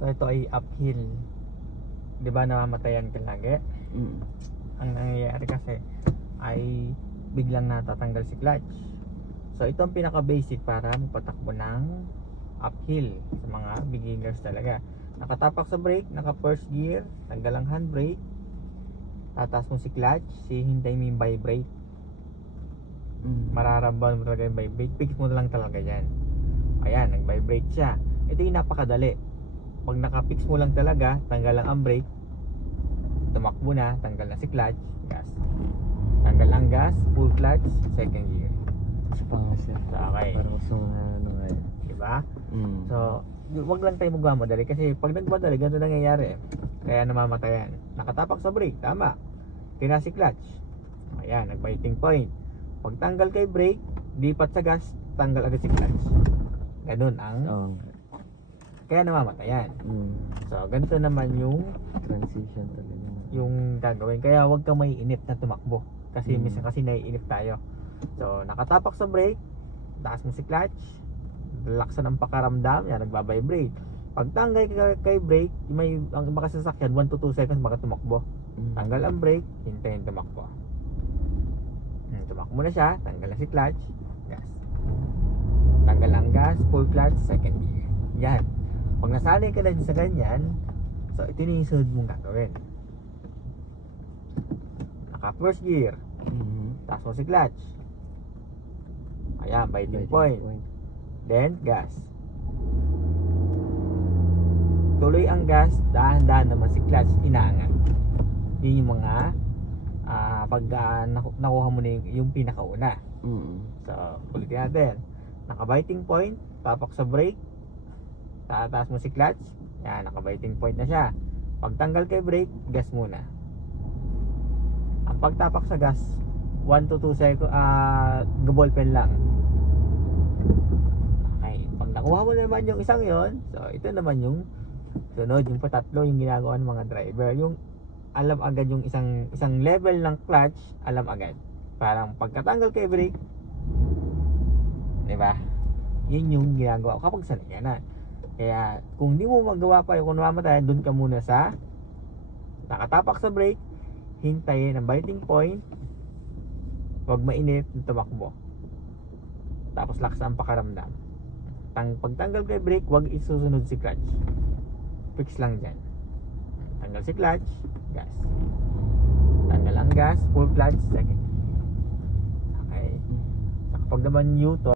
So ito ay uphill. 'Di ba namamatayan ka lagi? Ang nangyayari kasi ay biglang natatanggal si clutch. So ito ang pinaka basic para magpatakbo ng uphill sa mga beginners talaga. Nakatapak sa brake, naka first gear, tanggal ang handbrake, tataas mo si clutch, hintay mo yung vibrate. Mararamdaman mo talaga yung vibrate, fix mo na lang talaga yan. Ayan, nag-vibrate siya. Ito yung napakadali. Pag naka-fix mo lang talaga, tanggal lang ang brake, tumakbo na, tanggal na si clutch, gas. Tanggal ang gas, full clutch, second gear. Siya. Okay. Parang gusto nga ano nga yun. Diba? So, wag lang tayo magmamadali kasi pag nagmadali, ganito nangyayari. Kaya namamatayan. Nakatapak sa brake, tama. Kina si clutch. Ayan, nag-biting point. Pag tanggal kay brake, lipat sa gas, tanggal agad si clutch. Ganun ang kaya namamatayan. So, ganito naman yung Transition talaga. yung gagawin. Kaya wag kang maiinip na tumakbo. Kasi minsan kasi naiinip tayo. So, nakatapak sa brake, taas mo si clutch, laksan ang pakaramdam, yan, nagbabibrate. Pag tanggal kay brake, may ang iba kasi sasakyan 1 to 2 seconds baka tumakbo. Tanggal ang brake, hintayin tumakbo. Tumakbo na siya, tanggal na si clutch, gas. Tanggal ang gas, full clutch, second gear. Yan. Pag nasanay ka na din sa ganyan, so ito yung sunod mong gagawin. Naka first gear, taas mo si clutch. Ayan, biting point. Then, gas. Tuloy ang gas, dahan-dahan naman si clutch, inaangat. Yun yung mga pag nakuha mo na yung pinakauna. So, ulitin natin. Naka-biting point, tapak sa brake, tataas mo si clutch, yan, naka-biting point na siya. Pag tanggal kay brake, gas muna. Ang pagtapak sa gas, 1 to 2 seconds, ballpen lang. Okay, pag nakuha mo naman yung isang yon, so ito naman yung sunod, yung patatlo, yung ginagawa ng mga driver. Yung alam agad yung isang level ng clutch, alam agad. Parang pagkatanggal kay brake, di ba? Yun yung ginagawa kapag sanay na. Kaya kung di mo magawa pa yung kung namamatayan, dun ka muna sa nakatapak sa brake, hintayin ang biting point, wag mainit, tumakbo. Tapos laksan ang pakaramdam. Pagtanggal kay brake, wag isusunod si clutch. Fix lang dyan. Tanggal si clutch, gas. Tanggal ang gas, full clutch, second. Okay. Kapag naman U-turn,